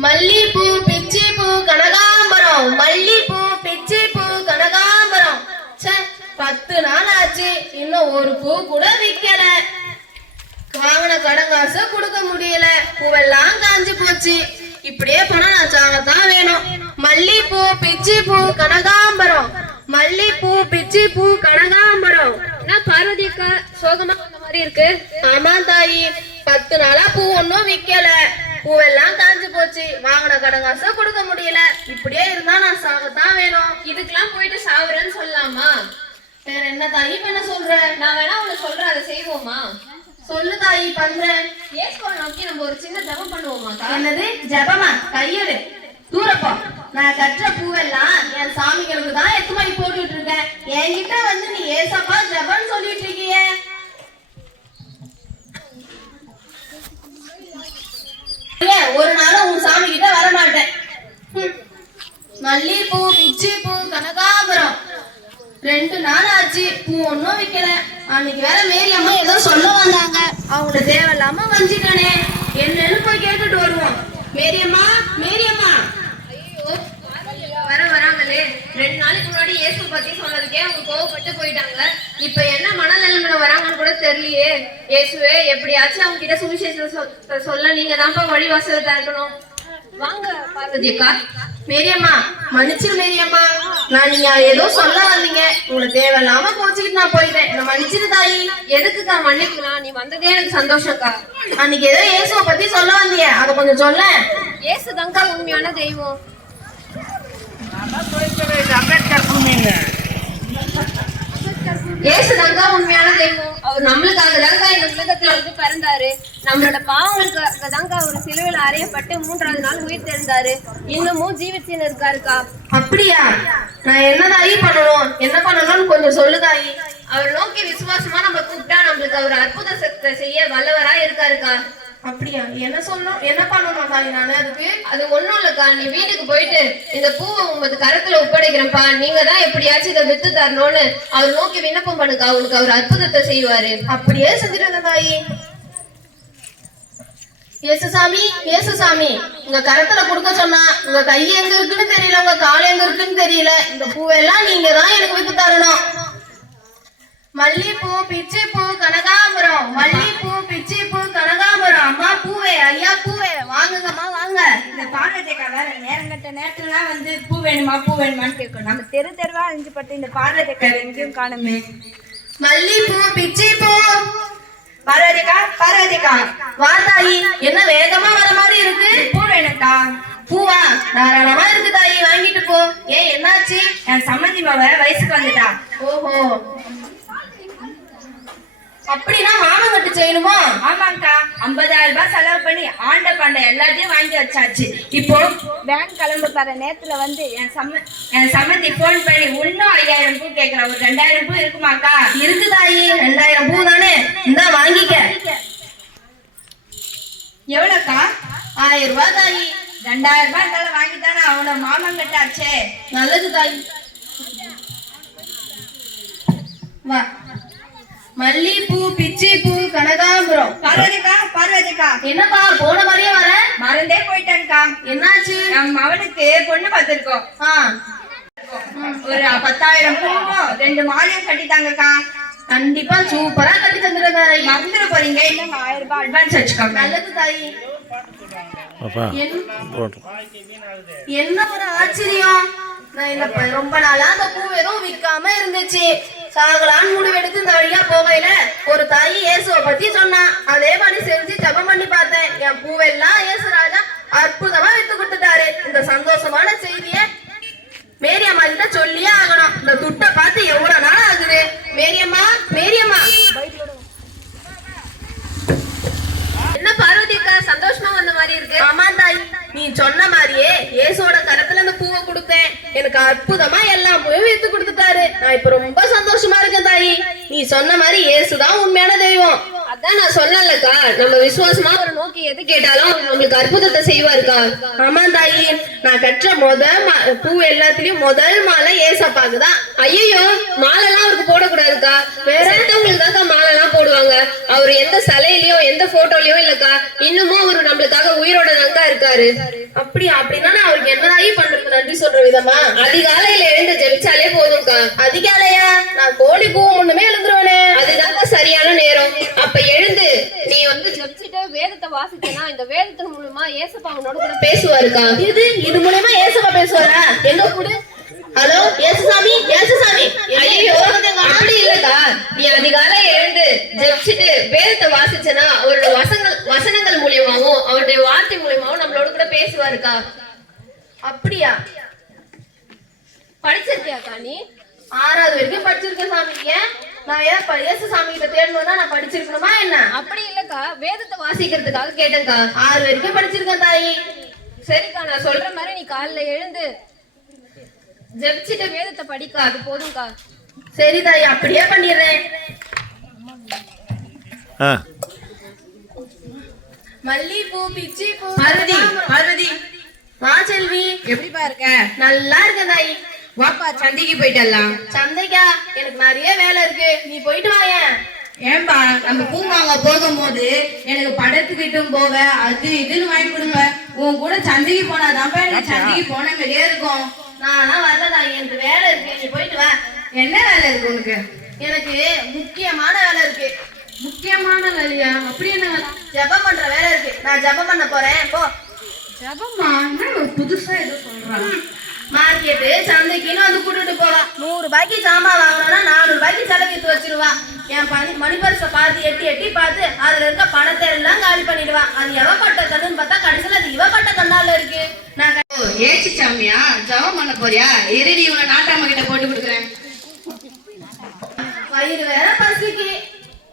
மல்லிப்பூ பிச்சிப்பூ கனகாம்பரம், மல்லிப்பூ பிச்சிப்பூ கனகாம்பரம். 10 நாள் ஆச்சு, இன்னும் ஒரு பூ கூட விக்கல. வாங்கின கடன் காசு கொடுக்க முடியல, பூவெல்லாம் காஞ்சு போச்சு. இப்படியே போனா நான் சாகத்தான் வேணும். மல்லிப்பூ பிச்சிப்பூ கனகாம்பரம், மல்லிப்பூ பிச்சிப்பூ கனகாம்பரம். என்ன பார்வதி அக்கா சோகமா அந்த மாதிரி இருக்கு? ஆமா தாயி, 10 நாளா பூ ஒன்னும் விக்கல, பூவெல்லாம் காஞ்சு போச்சு. வாங்கின கடன் காசு கொடுக்க முடியல. இப்படியே இருந்தா நான் சாகத்தான் வேணும். இதுக்கெல்லாம் போயிட்டு சாவுறேன்னு சொல்லலாமா? வேற என்ன தாயி பண்ண சொல்ற? நான் வேணா உனக்கு சொல்றேன், அதை செய்வோமா? சொல்லு தாயி, பண்றேன். ஏசுவை நோக்கி நம்ம ஒரு சின்ன ஜபம் பண்ணுவோமாக்கா? என்னது ஜபமா? கையெடு, தூரப்போ. நான் கற்ற பூவெல்லாம் என் சாமிகளுக்கு தான் எத்துமாடி போட்டுட்டு இருக்கேன். என்கிட்ட வந்து நீ ஏசப்பா ஜபம் சொல்லிட்டு இருக்கிய. ஒரு நாளும் உன் சாமி கிட்ட வர மாட்டேன். மல்லிப்பூ பிச்சிப்பூ கனகாம்பரம். 2 நாள் ஆச்சு, பூ ஒன்னும் விக்கல. அன்னைக்கு வேற மேரி அம்மா ஏதோ சொல்ல வந்தாங்க, அவங்கள தேவையில்லாம வஞ்சிட்டானே. என்னன்னு போய் கேட்டுட்டு வருவோம். மேரியம்மா, மேரியம்மா. வராங்களே, 2 நாளைக்கு முன்னாடி இயேசு பத்தி சொன்னதுக்கே அவங்க கோவப்பட்டு போயிட்டாங்க. இப்ப என்ன மனநிலைமையில வராங்கன்னு கூட தெரியலையே. இயேசுவே, எப்படியாச்சும் அவங்க கிட்ட சுவிசேஷத்தை சொல்ல நீங்க தான்ப்பா வழிவாசலை திறக்கணும். வாங்க பார்வதி அக்கா. மேரியம்மா, மன்னிச்சிரு மேரியம்மா. நான் நீங்க ஏதோ சொல்ல வந்தீங்க, உங்களுக்கு தேவையில்லாம கோச்சுக்கிட்டு நான் போயிட்டேன். என்ன மன்னிச்சிரு தாயி. எதுக்குக்கா மன்னிக்கலாம்? நீ வந்ததே எனக்கு சந்தோஷம்க்கா. அன்னைக்கு ஏதோ இயேசுவை பத்தி சொல்ல வந்தீங்க, அதை கொஞ்சம் சொல்ல. இயேசு தான்க்கா உண்மையான தெய்வம். இயேசு தான்க்கா உண்மையான தெய்வம். அவர் நம்மளுக்காக தான்க்கா இந்த உலகத்துல வந்து பிறந்தாரு. நம்மளோட பாவங்களுக்கு தான்க்கா அவர் சிலுவையில் அறையப்பட்டு 3ஆவது நாள் உயிர் தெழுந்தாரு. இன்னமும் ஜீவிச்சுன்னு இருக்காருக்கா. அப்படியா? நான் என்ன தாயி பண்ணணும், என்ன பண்ணணும்னு கொஞ்சம் சொல்லு தாயி. அவர் நோக்கி விசுவாசமா நம்ம கூப்பிட்டா நம்மளுக்கு அவர் அற்புதத்தை செய்ய வல்லவரா இருக்காருக்கா. அப்படியா? என்ன சொல்லணும், என்ன பண்ணணும் தாயி? நானு அதுக்கு அது ஒண்ணும் இல்லக்கா. நீ வீட்டுக்கு போயிட்டு இந்த பூவை உமது கரத்துல ஒப்படைக்கிறேன்ப்பா, நீங்க தான் எப்படியாச்சும் இதை வித்து தரணும்னு அவர் நோக்கி விண்ணப்பம் பண்ணுக்கா. அவங்களுக்கு அவர் அற்புதத்தை செய்வாரு. அப்படியே செஞ்சுட்டு தாயி. இயேசுசாமி, இயேசுசாமி, உங்க கரத்துல கொடுக்க சொன்னா உங்க கை எங்க இருக்குன்னு தெரியல, உங்க கால் எங்க இருக்குன்னு தெரியல. இந்த பூவெல்லாம் நீங்க தான் எனக்கு வித்து தரணும். மல்லிப்பூ பிச்சிப்பூ கனகாம்பரம், மல்லிப்பூ பிச்சிப்பூ கனகாம்பரம். அம்மா பூவே, ஐயா பூவே, வாங்குங்கம்மா வாங்க. இந்த பார்வதிக்கா வேற நேரங்கட்ட நேரத்துலாம் வந்து பூ வேணுமா பூ வேணுமான்னு கேட்கும். நம்ம தெருவா அழிஞ்சுப்பட்டு இந்த பார்வதிக்கா எங்கேயும் காணுமே. மல்லிப்பூ பிச்சிப்பூ. பார்வதிக்கா, பார்வதிக்கா வா தாயி. என்ன வேகமா வர மாதிரி இருக்கு? பூ வேணும்க்கா. பூவா? தாராளமா இருக்கு தாயி, வாங்கிட்டு போ. ஏன், என்னாச்சு? என் சம்மந்தி மாவ வயசுக்கு வந்துட்டா. ஓஹோ, அப்படின்னா மாமன் கட்டு செய்யணுமா? ஆமாங்கக்கா, 50,000 ரூபாய் செலவு பண்ணி ஆண்ட பாண்ட எல்லாத்தையும் வாங்கி வச்சாச்சு. இப்போ வேன் கிளம்பு தர நேரத்துல வந்து என் சம்மந்தி போன் பண்ணி இன்னும் 5,000 பூ கேட்கிறா. ஒரு 2,000 பூ இருக்குமாக்கா? இருக்கு தாயி, 2,000 பூ தானே, இந்தா வாங்கிக்க. எவ்வளோக்கா? 1000 ரூபாய் தாயி. 2,000 ரூபாய் இருந்தாலும் வாங்கித்தானே அவனோட மாமன் கிட்டாச்சே. நல்லது தாயி. வா. மல்லிப்பூ பிச்சிப்பூ கனகாம்பரம். பார்வதிக்கா, பார்வதிக்கா என்னப்பா போன மாதிரியே வர? மறந்தே போயிட்டேன்க்கா. என்னாச்சு? நம்ம அவனுக்கு பொண்ணு பார்த்திருக்கோம். ஒரு 10,000 பூவும் 2 மாலையும் கட்டிட்டாங்கக்கா. கண்டிப்பா சூப்பரா கட்டி தந்துடுற தாயி. மறந்துட போறீங்க, இல்லங்க 1000 ரூபாய் அட்வான்ஸ் வச்சுக்கோங்க. நல்லது தாயி. என்ன ஒரு ஆச்சரியம்! நான் இந்த ரொம்ப நாளா அந்த பூ எதுவும் விற்காம இருந்துச்சு. சாகலான்னு முடிவெடுத்து இந்த வழியா போகையில ஒரு தாயி இயேசுவை பத்தி சொன்னா. அதே மாதிரி செஞ்சு ஜபம் பண்ணி பார்த்தேன். என் பூவெல்லாம் இயேசு ராஜா அற்புதமா வித்து கொடுத்துட்டாரு. இந்த சந்தோஷமான செய்திய மேரியம்மா கிட்ட சொல்லியே ஆகணும். இந்த துட்டை பார்த்து எவ்வளவு நாள் ஆகுது. மேரியம்மா, மேரியம்மா. என்ன பார்வதி அக்கா சந்தோஷமா வந்த மாதிரி இருக்கு? ஆமா தாய், நீ சொன்ன மாதிரியே இயேசுவோட கரத்துல அந்த பூவை கொடுத்தேன். எனக்கு அற்புதமா எல்லா பூவையும் வித்து கொடுத்துட்டாரு. நான் இப்ப ரொம்ப சந்தோஷமா இருக்கேன் தாயி. நீ சொன்ன மாதிரி இயேசுதான் உண்மையான தெய்வம். அதான் நான் சொன்னேன்லக்கா, நம்ம விசுவாசமா ஒரு நோக்கி எது கேட்டாலும் நம்மளுக்கு அற்புதத்தை செய்வாருக்கா. ஆமா தாயி, நான் கற்ற பூ எல்லாத்துலயும் முதல் மாலை ஏசப்பாக்குதான். ஐயோ, மாலை எல்லாம் அவருக்கு போடக்கூடாதுக்கா. வேற ஒருத்தவங்களுக்கு தாக்கா மாலை எல்லாம் போடுவாங்க. அவர் எந்த சிலையிலயோ எந்த போட்டோலயோ இல்லக்கா. இன்னமும் அவர் நம்மளுக்காக உயிரோட தாங்க இருக்காரு. இருக்காரு. அப்படின்னா நான் அவருக்கு என்னதாயி பண்றது நன்றி சொல்ற விதமா? அதிகாலையில எழுந்து ஜெபிச்சாலே போதும்க்கா. அதிகாலையா? நான் கோழி கூவும் முன்னுமே எழுந்துருவேனே. அதுதான்க்கா சரியான நேரம். அப்ப எழுந்து நீ வந்து ஜெபிச்சுட்டு வேதத்தை வாசிச்சனா இந்த வேதத்தின் மூலமா ஏசப்பா உன்னோட கூட பேசுவாருக்கா. இது மூலமா ஏசப்பா பேசுவாரா? எங்க கூட ஹலோ ஏசுசாமி ஏசுசாமி. ஐயோ அப்படி இல்லக்கா. நீ அதிகாலை எழுந்து ஜெபிச்சுட்டு வேதத்தை வாசிச்சனா அவரோட வசனங்கள் மூலியமாவும் அவருடைய வார்த்தை மூலியமாவும் நம்மளோட கூட பேசுவாருக்கா. அப்படியா? படிச்சிருக்கியாக்கா நீ? 6வது வரைக்கும் படிச்சிருக்கேன் சாமி. ஏன் நான் ஏசு சாமி கிட்ட தேடணும்னா நான் படிச்சிருக்கணுமா என்ன? அப்படி இல்லக்கா, வேதத்தை வாசிக்கிறதுக்காக கேட்டேன்க்கா. 6 வரைக்கும் படிச்சிருக்கேன் தாயி. சரிக்கா, நான் சொல்ற மாதிரி நீ காலைல எழுந்து ஜெபிச்சுட்டு வேதத்தை படிக்கா, அது போதும்க்கா. சரி தாயி, அப்படியே பண்ணிடுறேன். மல்லிப்பூ பிச்சி பூ. பார்வதி வா செல்வி. எப்படிப்பா இருக்க? நல்லா இருக்க தாயி. வாப்பா சந்தைக்கு போயிட்டலாம். சந்தைக்கா? எனக்கு நிறைய வேலை இருக்கு, நீ போயிட்டு வாயேன். ஏன்பா நம்ம பூங்காங்க போகும்போது எனக்கு படத்துக்கிட்டும் போவ அது இதுன்னு வாங்கி கொடுங்க. உன் கூட சந்தைக்கு போனாதான்ப்பா எனக்கு சந்தைக்கு போன மாதிரியே இருக்கும். நான்லாம் வரல தாயி, எனக்கு வேலை இருக்கு, நீ போயிட்டு வா. என்ன வேலை இருக்கு உனக்கு? எனக்கு முக்கியமான வேலை இருக்கு. முக்கியமான வேலையா? அப்படி என்ன வேலை? ஜெபம் பண்ற வேலை இருக்கு, நான் ஜெபம் பண்ண போறேன். போ. ஜபமா? புதுசா ஏதோ சொல்றான். மார்க்கெட்டு சந்தைக்குன்னு வந்து கூட்டிட்டு போவான். 100 ரூபாய்க்கு சாமான் வாங்கணும்னா 400 ரூபாய்க்கு செலவிட்டு வச்சிருவா. என் மணிபர்ஸை பார்த்து எட்டி பார்த்து அதுல இருக்க பணத்தை எல்லாம் காலி பண்ணிடுவான். அது எவ பட்ட கண்ணுன்னு பார்த்தா கடைசியில் அது இவ பட்ட கண்ணால இருக்கு. நான் ஏச்சி சாமியா ஜபம் பண்ண போறியா? இறுதி இவனை நாட்டாம கிட்ட போட்டு கொடுக்குறேன். வயிறு வேற பசிக்கு.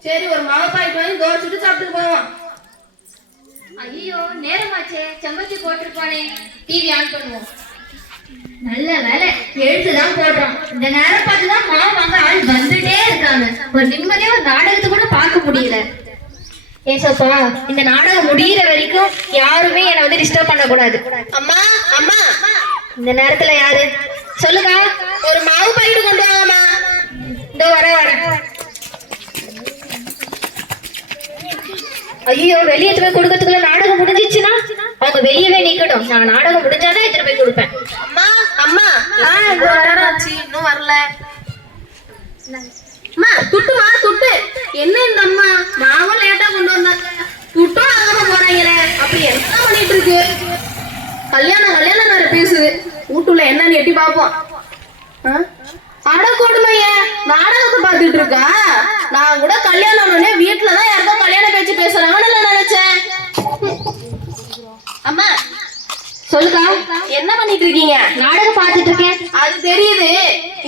சரி, ஒரு மாவு பாய்க்கு வாங்கி தோச்சுட்டு சாப்பிட்டு போவோம். ஐயோ நேரமாச்சே, செம்பருத்தி போட்டிருப்பானே. டிவி ஆன் பண்ணுவோம். நல்ல வேலை எழுத்துதான் போடுறோம். இந்த நேரம் பார்த்துதான் மாவு வாங்க ஆள் வந்துட்டே இருக்காங்க. ஒரு நிம்மதியா ஒரு நாடகத்தை கூட பார்க்க முடியல. ஏசப்பா, இந்த நாடகம் முடியிற வரைக்கும் யாருமே என்னை வந்து டிஸ்டர்ப் பண்ண கூடாது. அம்மா அம்மா, இந்த நேரத்துல யாரு சொல்லுங்க? ஒரு மாவு பாய்ட்டு கொண்டு வாங்கம்மா. இதோ வர. ஐயோ, வெளியே போய் கொடுக்கறதுக்குள்ள நாடகம் முடிஞ்சிச்சுன்னா அவங்க வெளியவே நிக்கட்டும். நான் நாடகம் முடிஞ்சாதான் எடுத்துட்டு போய் கொடுப்பேன். அம்மா அம்மா, வராச்சு, இன்னும் வரல. அம்மா துட்டுமா துட்டு. என்ன இந்த அம்மா மாவும் லேட்டா கொண்டு வந்தாங்க, துட்டும் ஆகாம போறாங்களே. அப்படி என்ன பண்ணிட்டு இருக்கு? கல்யாணம் வேற பேசுது. வீட்டுல என்னன்னு எட்டி பாப்போம். அட கொடுமைய, நாடகத்தை பார்த்துட்டு இருக்கா? நான் கூட கல்யாணம் வீட்டுலதான் யாருக்கோ கல்யாண பேச்சு பேசுறாங்கன்னு நினைச்சேன். அம்மா சொல்லுக்கா, என்ன பண்ணிட்டு இருக்கீங்க? நாடகம் பார்த்துட்டு இருக்கேன். அது தெரியுது.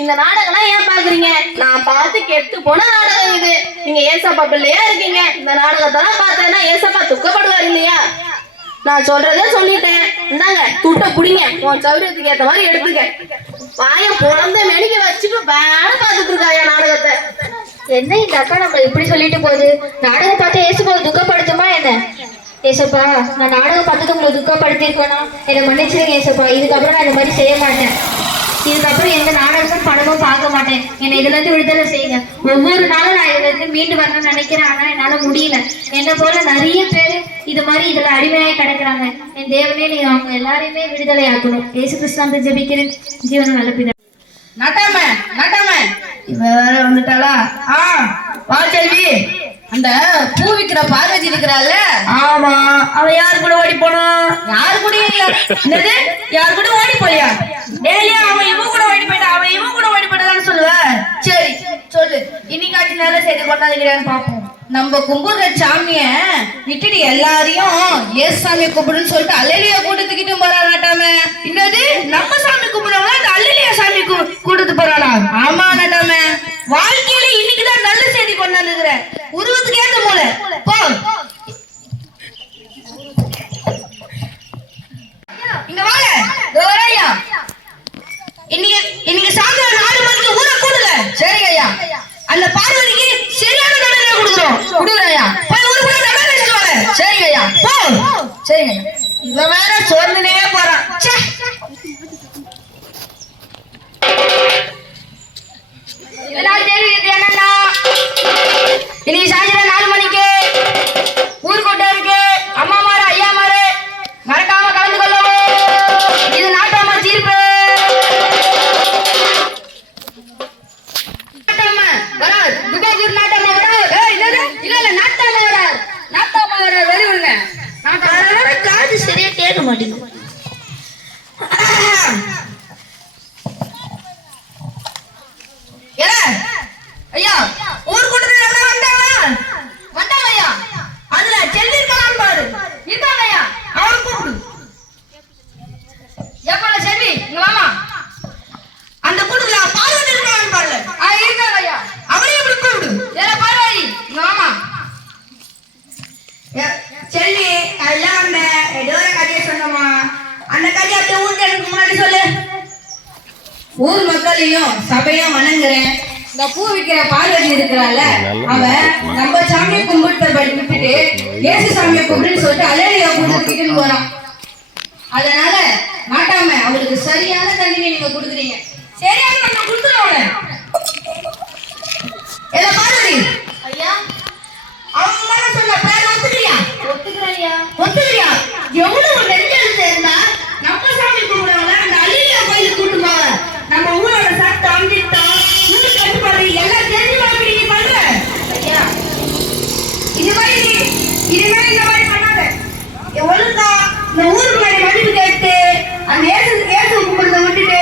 இந்த நாடகம்லாம் ஏன் பாக்குறீங்க? நான் பார்த்து கெட்டு போன நாடகம் இது. நீங்க ஏசப்பா பிள்ளையா இருக்கீங்க. இந்த நாடகத்தெல்லாம் பார்த்தேன்னா ஏசப்பா துக்கப்படுவார் இல்லையா? நான் சொல்றதே சொல்லிட்டேன். இந்தாங்க துட்ட புடிங்க, உன் சௌரியத்துக்கு ஏத்த மாதிரி எடுத்துக்க. வாய குழந்த மெனிக்க வச்சுட்டு பேட பார்த்துட்டு இருக்காயா நாடகத்தை. என்ன இந்த அக்கா நம்ம இப்படி சொல்லிட்டு போகுது? நாடகம் பார்த்து ஏசப்பா துக்கப்படுத்துமா என்ன? ஏசப்பா, நான் நாடகம் பார்த்தது உங்களை துக்கப்படுத்திருக்கணும், என்னை மன்னிச்சிருங்க ஏசப்பா. இதுக்கப்புறம் நான் இந்த மாதிரி செய்ய மாட்டேன். இதுக்கப்புறம் எந்த நாடகமும் படமும் பார்க்க மாட்டேன். என்னை இதுல இருந்து விடுதலை செய்யுங்க. ஒவ்வொரு நாளும் நான் இதுல இருந்து மீண்டு வரணும்னு நினைக்கிறேன், ஆனா என்னால முடியல. என்ன போல நிறைய பேர் இது மாதிரி இதுல அடிமையாய் கிடக்குறாங்க. என் தேவனே, நீங்க அவங்க எல்லாரையுமே விடுதலை ஆக்கணும். ஏசு கிறிஸ்து ஜெபிக்கிறேன், ஜீவன நல்ல பிதா. நட்டாம இவ வேற வந்துட்டாளா? வா செல்வி. அந்த பூ விக்கிற பார்வதி இருக்கிறாள். ஆமா, அவ யாரு கூட ஓடி போனா? யாரு கூட இல்ல. என்னது, யாரு கூட ஓடி போலியா? டேலியா அவன் இவன் கூட ஓடி போயிட்டா. அவன் இவன் கூட ஓடி போயிட்டான்னு சொல்லுவ. சரி சொல்லு, இன்னைக்காச்சும் நல்ல செய்தி கொண்டாந்துக்கிறான்னு பாப்போம். நம்ம கும்பிடுற சாமிய விட்டுட்டு எல்லாரையும் ஏசு சாமி கும்பிடுன்னு சொல்லிட்டு அல்லலியா கூட்டத்துக்கிட்டு போறாட்டாம. என்னது, நம்ம சாமி கும்பிடுறவங்களா இந்த அல்லலியா சாமி கூட்டத்து போறாளா? ஆமா நட்டாம, வாழ்க்கையில இன்னைக்குதான் நல்ல செய்தி கொண்டாந்துக்கிற. உருவத்துக்கு ஏத்த மூளை போ. இங்க வாங்க ஐயா. இன்னைக்கு சாயந்தரம் 4 மணிக்கு ஊரை கூடுங்க. சரிங்க ஐயா. அந்த பார்வதிக்கு சரியான தண்டனை கொடுக்குறோம் ஐயா. போய் ஊரு கூட தண்டனை வச்சுட்டு வாங்க. சரிங்க ஐயா, போ. சரிங்க. இவன் வேற சோர்ந்துனே போறான். இன்னைக்கு சாயந்தரம் 4 மணிக்கு ஊர் கூட்டம் இருக்கு. அம்மா மாரு ஐயா மாரு மறக்காம மாட்டேங்குது. ஐயா ஊர் கூட்டத்துல எல்லாம் வந்தாங்க ஐயா. அதுல செல்லி இருக்கலாம் பாரு. இருக்காங்க ஐயா. அவளை கூப்பிடு. ஏப்பா செல்வி இங்க வாமா. அந்த கூட்டத்துல பார்வதி இருக்கலாம் பாரு. இருக்காங்க ஐயா. அவளையும் எப்படி கூப்பிடு. ஏல பார்வதி இங்க வாமா. செல்வி எல்லாம் அந்த ஏதோ ஒரு கதையை சொன்னமா. அந்த கதையை அப்படியே ஊருக்கு எனக்கு முன்னாடி சொல்லு. ஊர் மக்களையும் சபையும் வணங்குறேன். இந்த பூ விற்கிற பார்வதி இருக்கிறாள், அவ நம்ம சாமியை கும்பிட்டு விட்டுட்டு இயேசு சாமியை கும்பிட்டுன்னு சொல்லிட்டு அலேலியா கும்பிட்டுன்னு போறான். அதனால மாட்டாம அவளுக்கு சரியான தண்டனை நீங்க கொடுக்குறீங்க. சரியான நம்ம கொடுத்துருவோம். ஏல பார்வதி ஐயா, அவன் மேல சொன்ன பேர் ஒத்துக்கிறியா? ஒத்துக்கிறியா? எவ்வளவு நெஞ்சல் சேர்ந்தா நம்ம சாமி கும்பிடுவாங்க, அந்த அலேலியா கோயிலுக்கு கூட்டு போவாங்க. நம்ம ஊரோட சட்டம் திட்டம் கட்டுப்பாடு எல்லாம் தெரிஞ்சு நீங்க பண்ற ஐயா. இது மாதிரி இந்த மாதிரி பண்ணாத. ஒழுங்கா இந்த ஊருக்கு மேலே மதிப்பு கேட்டு அந்த ஏசு கும்பிடுறத விட்டுட்டு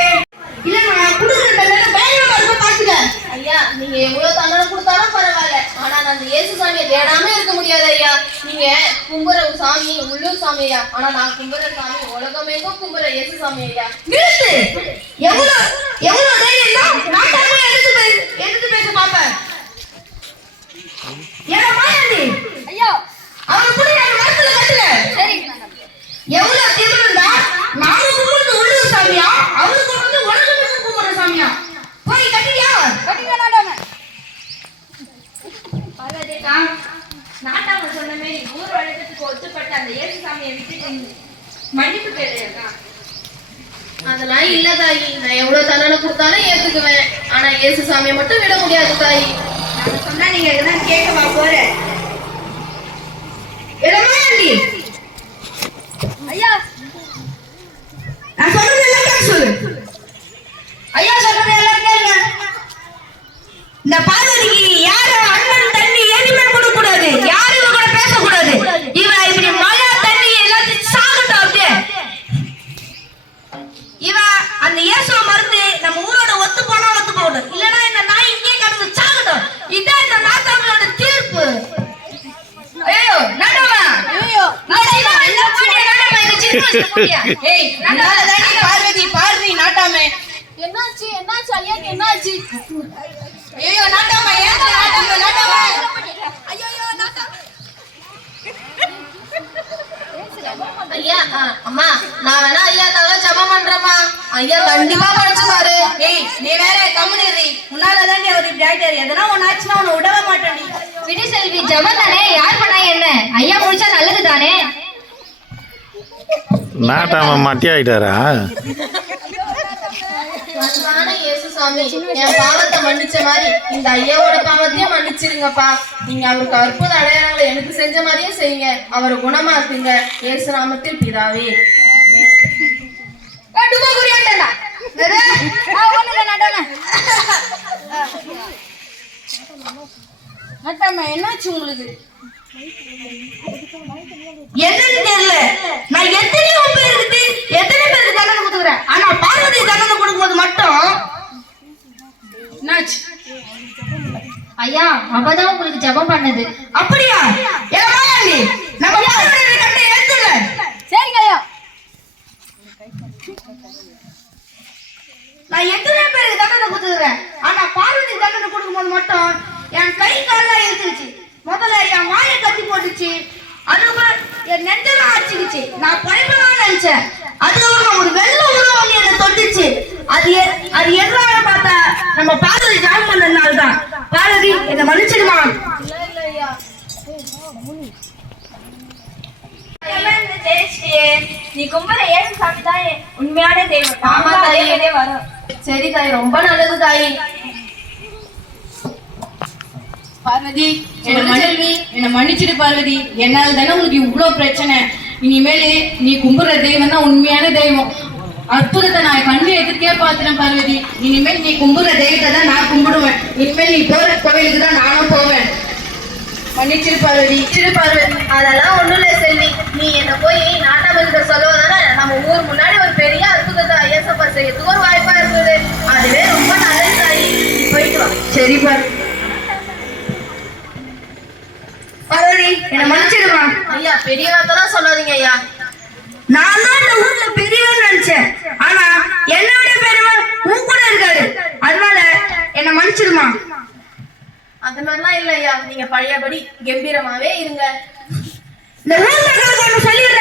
இல்ல நான் கொடுக்குற தண்டனை பயங்கரமா இருக்க பாத்துக்க ஐயா. நீங்க எவ்வளவு தண்டனை கொடுத்தாலும் பரவாயில்ல, ஆனா நான் அந்த இயேசு சாமியை தேடாம இருக்க முடியாது ஐயா. நீங்க கும்புற சாமி உள்ளூர் சாமி ஐயா, ஆனா நான் கும்புற சாமி உலகமேங்க கும்புற இயேசு சாமி ஐயா. நிறுத்து. எவ்வளவு தைரியம் தான் நாட்டாம எடுத்து பேச பாப்பேன். ஏன்னா மாயாண்டி ஐயா அவன் கூட நான் மரத்துல கட்டல. சரி எவ்வளவு திமிருந்தா நானும் கும்பிட்டு உள்ளூர் சாமியா, அவளுக்கு வந்து உலகமே கும்பிடுற சாமியா. போய் கட்டியா? கட்டிக்க நாட்டாம. பார்வதிக்கா, நாட்டாம சொன்ன மாதிரி ஊர் வழக்கத்துக்கு ஒத்துப்பட்ட அந்த இயேசு சாமியை விட்டுட்டு மன்னிப்பு கேளுக்கா. அதெல்லாம் இல்ல தாயி, நான் எவ்வளவு தண்டனை கொடுத்தாலும் ஏத்துக்குவேன், ஆனா இயேசு சாமியை மட்டும் விட முடியாது தாயி. நான் சொன்னா நீங்க எதுதான் கேட்கவா போற? ஐயா நான் சொல்றது எல்லாம் கேட்க சொல்லு. ஐயா சொல்றது எல்லாம் கேளுங்க. இந்த பார்வதிக்கு யாரும் அண்ணன் தண்ணி எதுவுமே கொடுக்க கூடாது, யாரும் இவ கூட பேசக்கூடாது. இவ இப்படி மழை தண்ணி எல்லாத்தையும் சாகட்டும். அப்படியே இவ அந்த இயேசுவை மருந்து நம்ம ஊரோட ஒத்து போனா ஒத்து போகட்டும், இல்லைன்னா இந்த நாய் இங்கே கடந்து சாகட்டும். இதான் இந்த நாட்டாமலோட தீர்ப்பு. ஐயோ நாட்டாமா, ஐயோ நாட்டாமா எல்லாம் போடியா நாட்டாமா, இந்த சின்ன வயசுல போடியா. ஏய் நாட்டாமா தாடி பார்வதி பார்வதி நாட்டாமே. என்னாச்சு ஐயாக்கு என்னாச்சு? ஐயோ நாட்டாமா ஏன் நாட்டாமா ஐயோ நாட்டாமா. ஐயா அம்மா நான் வேணா ஐயாக்காக ஜெபம் பண்றேம்மா. ஐயா கண்டிப்பா படிச்சுவாரு. ஏய் நீ வேற கம்முனு உன்னாலதான் அவர் இப்படி ஆயிட்டாரு. எதனா ஒன்னு ஆச்சுன்னா உன்னை விடவே மாட்டேன். நீ விடு செல்வி, ஜெபம் தானே, யார் பண்ணா என்ன? ஐயா முடிச்சா நல்லது தானே. நாட்டாம மட்டி ஆயிட்டாரா? அன்பான இயேசு சாமி, என் பாவத்தை மன்னிச்ச மாதிரி இந்த ஐயாவோட பாவத்தையும் மன்னிச்சிருங்கப்பா. நீங்க அவருக்கு அற்புத அடையாளங்களை எனக்கு செஞ்ச மாதிரியே செய்யுங்க, அவரை குணமாக்குங்க. இயேசு நாமத்தில் பிதாவே. என்னாச்சு உங்களுக்கு? என்னன்னு தெரியல. நான் எத்தனையோ பேருக்கு தண்டனை கொடுத்துக்கிறேன், ஆனா பார்வதி தண்டனை கொடுக்கும்போது மட்டும் என்னாச்சு? ஐயா அவதான் உங்களுக்கு ஜெபம் பண்ணது. அப்படியா? நம்ம பார்வதி கண்டை ஏத்துல. சரிங்க ஐயா. நான் எத்தனை பேருக்கு தண்டனை கொடுத்துக்கிறேன், ஆனா பார்வதி தண்டனை கொடுக்கும்போது மட்டும் என் கை காலெல்லாம் எடுத்துருச்சு. முதல்ல என் வாயை கத்தி போட்டுச்சு, அதுக்கப்புறம் என் நெஞ்செல்லாம் அடிச்சுக்கிச்சு. நான் படைப்பதான் நினைச்சேன். அதுக்கப்புறம் ஒரு வெள்ளை உருவம் வந்து என்னை தொட்டுச்சு. அது எதனால பார்த்தா நம்ம பார்வதி ஜாயின் பண்ணதுனால தான். பார்வதி என்னை மன்னிச்சிடுமா? நீ கும்பல ஏசு சாமி தான் உண்மையான தெய்வம். ஆமா தாயே வரும். சரி தாய், ரொம்ப நல்லது தாய். பார்வதி என்ன மன்னிச்சிடு பார்வதி. என்னால தானே உனக்கு இவ்வளவு பிரச்சனை. இனிமேல் நீ கும்பிடுற தெய்வம் தான் உண்மையான தெய்வம். அற்புதத்தை நான் கண்டு எதிர்க்கே பார்த்துட்டேன் பார்வதி. இனிமேல் நீ கும்பிடுற தெய்வத்தை தான் நான் கும்பிடுவேன். இனிமேல் நீ போற கோவிலுக்கு தான் நானும் போவேன். மன்னிச்சிரு பார்வதி. அதெல்லாம் ஒண்ணும் இல்ல செல்வி, நீ என்ன போய் நாட்டாம சொல்லுவதானே சரி பார்வதி என்ன மன்னிச்சிடுமா. ஐயா பெரிய வார்த்தைலாம் சொல்லாதீங்க ஐயா. நான் தான் இந்த ஊர்ல பெரியவன் நினைச்சேன், ஆனா என்னை விட பெரியவன் உன் கூட இருக்காரு, அதனால என்ன மன்னிச்சிடுமா. அது மாதிரிலாம் இல்ல ஐயா, நீங்க பழையபடி கம்பீரமாவே இருங்க. இந்த ஊர் மக்களுக்கு ஒண்ணு சொல்லிடுறேன்.